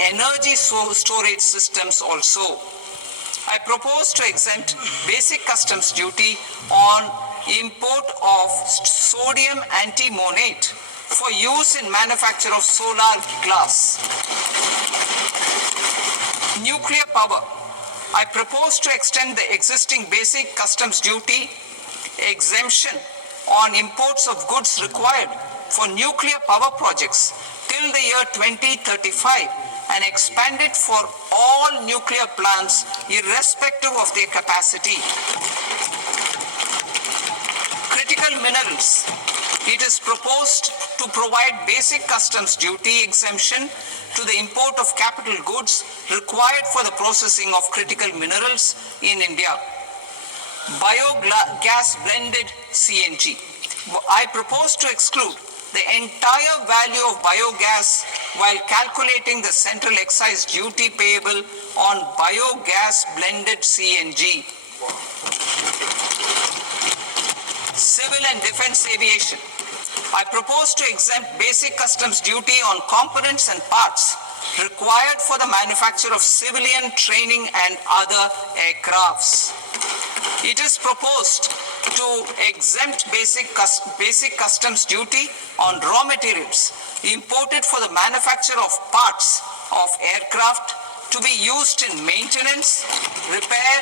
energy storage systems also. I propose to exempt basic customs duty on import of sodium antimonate for use in manufacture of solar glass. Nuclear power. I propose to extend the existing basic customs duty exemption on imports of goods required for nuclear power projects till the year 2035 and expand it for all nuclear plants irrespective of their capacity. Critical minerals. It is proposed to provide basic customs duty exemption to the import of capital goods required for the processing of critical minerals in India. Biogas blended CNG. I propose to exclude the entire value of biogas while calculating the central excise duty payable on biogas blended CNG. Civil and defense aviation. I propose to exempt basic customs duty on components and parts required for the manufacture of civilian training and other aircrafts. It is proposed to exempt basic customs duty on raw materials imported for the manufacture of parts of aircraft to be used in maintenance, repair,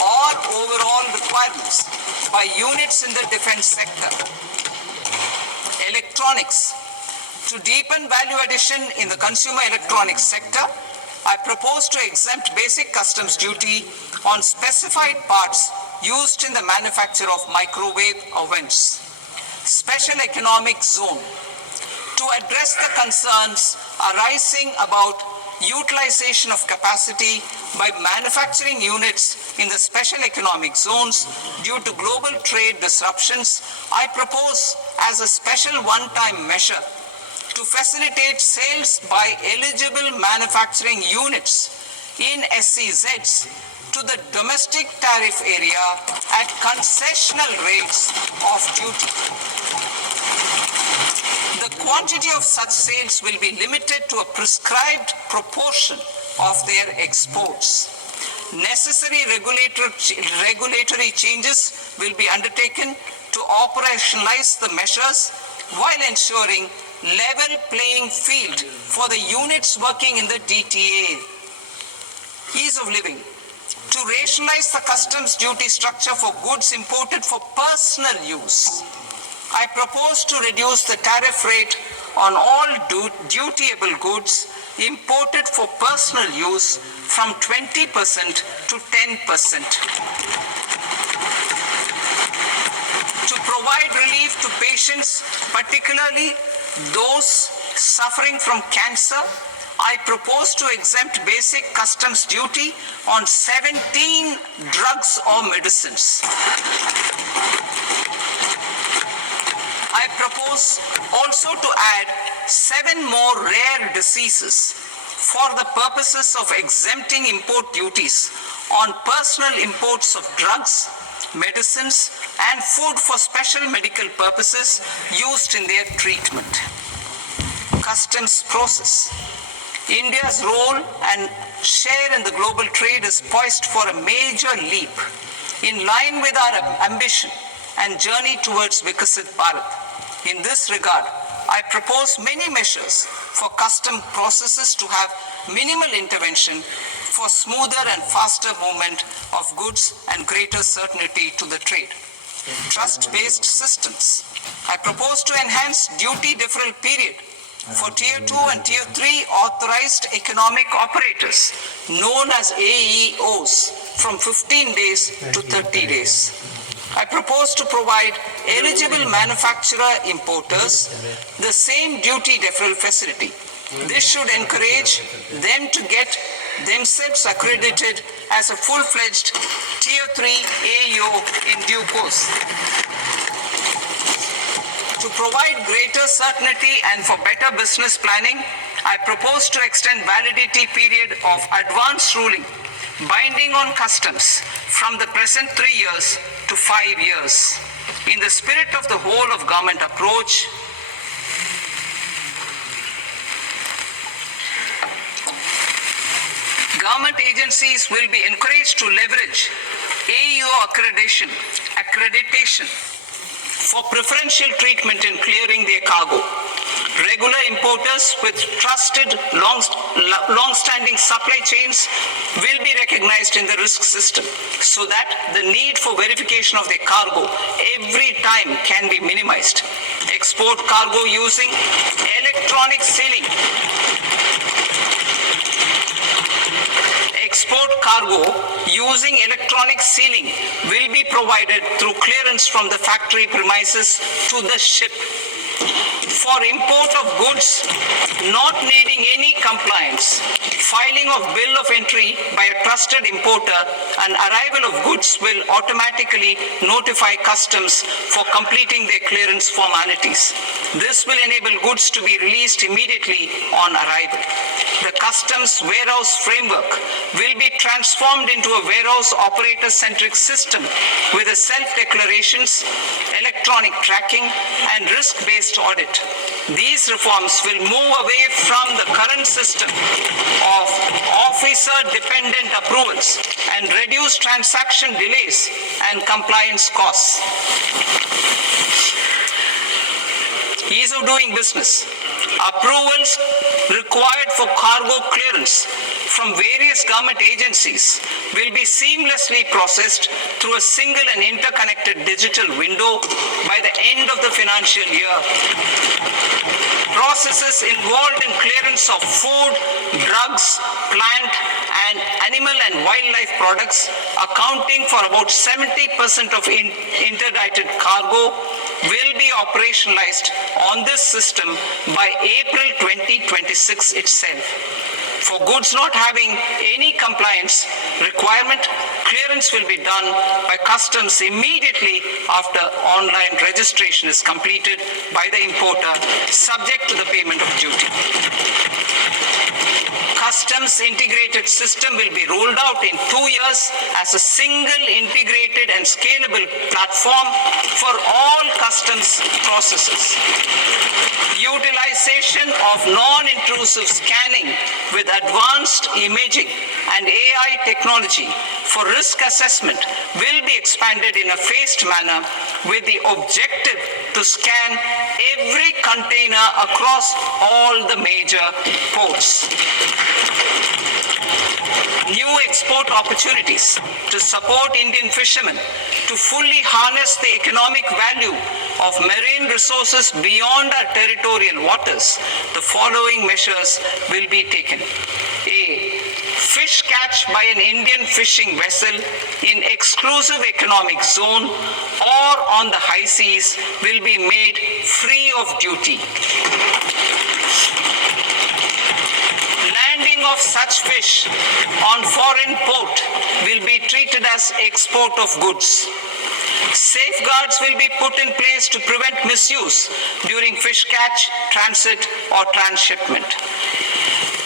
or overall requirements by units in the defense sector. Electronics. To deepen value addition in the consumer electronics sector, I propose to exempt basic customs duty on specified parts used in the manufacture of microwave ovens. Special economic zone. To address the concerns arising about utilization of capacity by manufacturing units in the special economic zones due to global trade disruptions, I propose as a special one-time measure to facilitate sales by eligible manufacturing units in SEZs to the domestic tariff area at concessional rates of duty. The quantity of such sales will be limited to a prescribed proportion of their exports. Necessary regulatory changes will be undertaken to operationalize the measures while ensuring level playing field for the units working in the DTA. Ease of living. To rationalize the customs duty structure for goods imported for personal use, I propose to reduce the tariff rate on all dutiable goods imported for personal use from 20% to 10%. To provide relief to patients, particularly those suffering from cancer, I propose to exempt basic customs duty on 17 drugs or medicines. I propose also to add 7 more rare diseases for the purposes of exempting import duties on personal imports of drugs, medicines, and food for special medical purposes used in their treatment. Customs process. India's role and share in the global trade is poised for a major leap in line with our ambition and journey towards Vikasit Bharat. In this regard, I propose many measures for custom processes to have minimal intervention for smoother and faster movement of goods and greater certainty to the trade. Trust-based systems. I propose to enhance duty deferral period for Tier 2 and Tier 3 authorized economic operators, known as AEOs, from 15 days to 30 days. I propose to provide eligible manufacturer importers the same duty deferral facility. This should encourage them to get themselves accredited as a full-fledged Tier 3 AEO in due course. To provide greater certainty and for better business planning, I propose to extend validity period of advance ruling binding on customs from the present 3 years to 5 years. In the spirit of the whole of government approach, government agencies will be encouraged to leverage AEO accreditation for preferential treatment in clearing their cargo. Regular importers with trusted, long-standing supply chains will be recognized in the risk system so that the need for verification of their cargo every time can be minimized. Export cargo using electronic sealing. Export cargo using electronic sealing will be provided through clearance from the factory premises to the ship. For import of goods not needing any compliance, filing of bill of entry by a trusted importer and arrival of goods will automatically notify customs for completing their clearance formalities. This will enable goods to be released immediately on arrival. The customs warehouse framework will be transformed into a warehouse operator-centric system with a self-declarations, electronic tracking, and risk-based audit. These reforms will move away from the current system of officer-dependent approvals and reduce transaction delays and compliance costs. Ease of doing business. Approvals required for cargo clearance from various government agencies will be seamlessly processed through a single and interconnected digital window by the end of the financial year. Processes involved in clearance of food, drugs, plant, and animal and wildlife products, accounting for about 70% of interdicted cargo, will be operationalized on this system by April 2026 itself. For goods not having any compliance requirement, clearance will be done by customs immediately after online registration is completed by the importer, subject to the payment of duty. Customs integrated system will be rolled out in 2 years as a single integrated and scalable platform for all customs processes. Utilization of non-intrusive scanning with advanced imaging and AI technology for risk assessment will be expanded in a phased manner with the objective to scan every container across all the major ports. New export opportunities to support Indian fishermen to fully harness the economic value of marine resources beyond our territorial waters. The following measures will be taken. A. Fish catch by an Indian fishing vessel in exclusive economic zone or on the high seas will be made free of duty. Landing of such fish on foreign port will be treated as export of goods. Safeguards will be put in place to prevent misuse during fish catch, transit, or transshipment.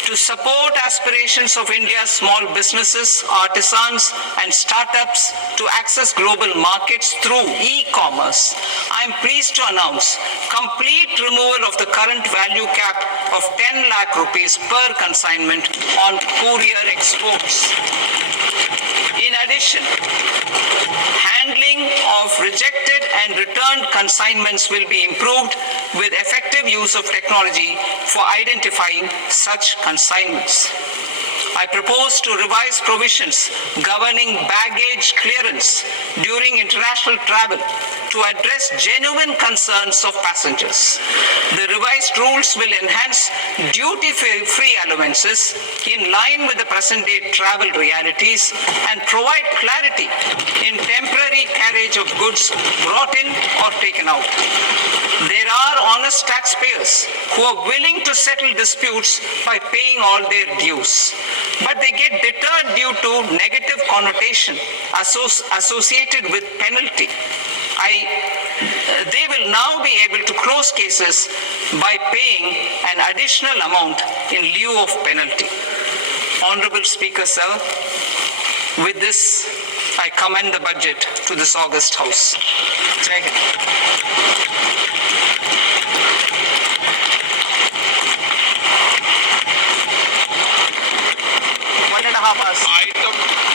To support aspirations of India's small businesses, artisans, and startups to access global markets through e-commerce, I am pleased to announce complete removal of the current value cap of 10 lakh rupees per consignment on courier exports. In addition, handling of rejected and returned consignments will be improved with effective use of technology for identifying such consignments. I propose to revise provisions governing baggage clearance during international travel to address genuine concerns of passengers. The revised rules will enhance duty-free allowances in line with the present-day travel realities and provide clarity in temporary carriage of goods brought in or taken out. There are honest taxpayers who are willing to settle disputes by paying all their dues, but they get deterred due to negative connotation associated with penalty. They will now be able to close cases by paying an additional amount in lieu of penalty. Honorable Speaker, sir, with this, I commend the budget to this august House. Jai Hind. Bahamas. Item